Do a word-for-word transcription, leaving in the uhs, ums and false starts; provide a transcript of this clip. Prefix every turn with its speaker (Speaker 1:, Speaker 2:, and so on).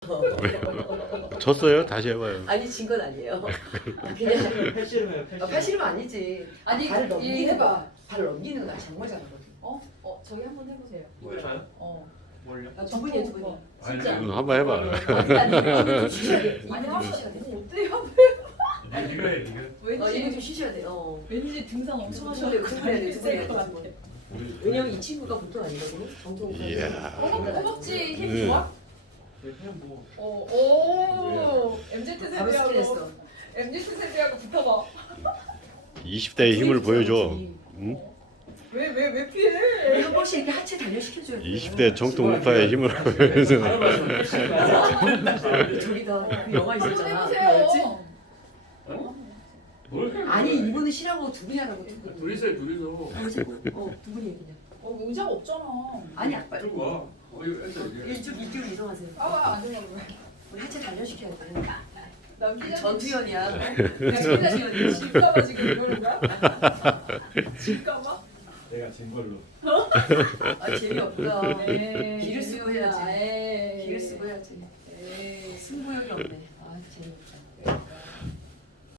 Speaker 1: 졌어요? 다시 해봐요.
Speaker 2: 아니 진 건 아니에요. 그냥
Speaker 3: 팔씨름해요.
Speaker 2: 아, 팔씨름 아니지.
Speaker 4: 아니
Speaker 2: 발을
Speaker 4: 이
Speaker 2: 넘기는
Speaker 4: 해봐.
Speaker 2: 거. 발을 넘기는 거 나 정말 잘하거든.
Speaker 4: 어? 어 저기 한번 해보세요.
Speaker 3: 뭐요? 저요?
Speaker 4: 어.
Speaker 3: 뭘요?
Speaker 2: 아, 두 분이에요 두 분이.
Speaker 4: 진짜.
Speaker 1: 응, 한번 해봐.
Speaker 2: 아니 아니 이분 좀 쉬셔야 돼.
Speaker 4: 아니
Speaker 2: 이분 좀
Speaker 4: 한번
Speaker 2: 쉬셔야 돼.
Speaker 4: 어때요?
Speaker 3: 리그 해 리그.
Speaker 2: 어 이분
Speaker 4: 왠지
Speaker 2: 좀 쉬셔야 돼. 어.
Speaker 4: 왠지 등산 엄청
Speaker 2: 두
Speaker 4: 하셔야
Speaker 2: 분이 두 분이 두 분이
Speaker 4: 것 같아.
Speaker 2: 왜냐면 이 친구가 보통 아니거든요. 정통.
Speaker 1: 이야.
Speaker 4: 허벅- 허벅지 힘
Speaker 1: 네.
Speaker 4: 좋아?
Speaker 3: 그냥 뭐
Speaker 4: 어, 오, 엠지
Speaker 2: 바로 스트레스.
Speaker 4: 세대하고 엠지 세대하고 붙어봐.
Speaker 1: 이십 대의 힘을 보여줘. 응?
Speaker 4: 왜 왜 왜 피해?
Speaker 2: 이거 혹시 이렇게 하체 단련시켜줘야 돼.
Speaker 1: 이십 대 정통 우파의 힘을 보여줘.
Speaker 2: 저기다 그 영화
Speaker 4: 한번
Speaker 2: 있었잖아. 뭐였지?
Speaker 4: 해보세요.
Speaker 3: 뭘 해?
Speaker 2: 아니 이분은 쉬라고 두 분이 하라고 두 분.
Speaker 3: 둘이서 해, 둘이서.
Speaker 2: 어두 분이 그냥.
Speaker 4: 어, 의자가 없잖아.
Speaker 2: 아니 아빠
Speaker 3: 들고 와. 어 이거 애들 이게.
Speaker 2: 이쪽 이쪽으로 이동하세요.
Speaker 4: 아, 안 된다고 왜?
Speaker 2: 우리 하체 단련시켜야 돼.
Speaker 4: 남기자.
Speaker 2: 전투연이야.
Speaker 4: 전투연이 질까봐 지금 이러는 거야? 질까봐?
Speaker 3: 내가 진 걸로.
Speaker 2: 아 재미없다.
Speaker 4: 에이,
Speaker 2: 기를 쓰고 해야지.
Speaker 4: 에이.
Speaker 2: 기를 쓰고 해야지.
Speaker 4: 에이.
Speaker 2: 승부욕이 없네. 아 재미없다.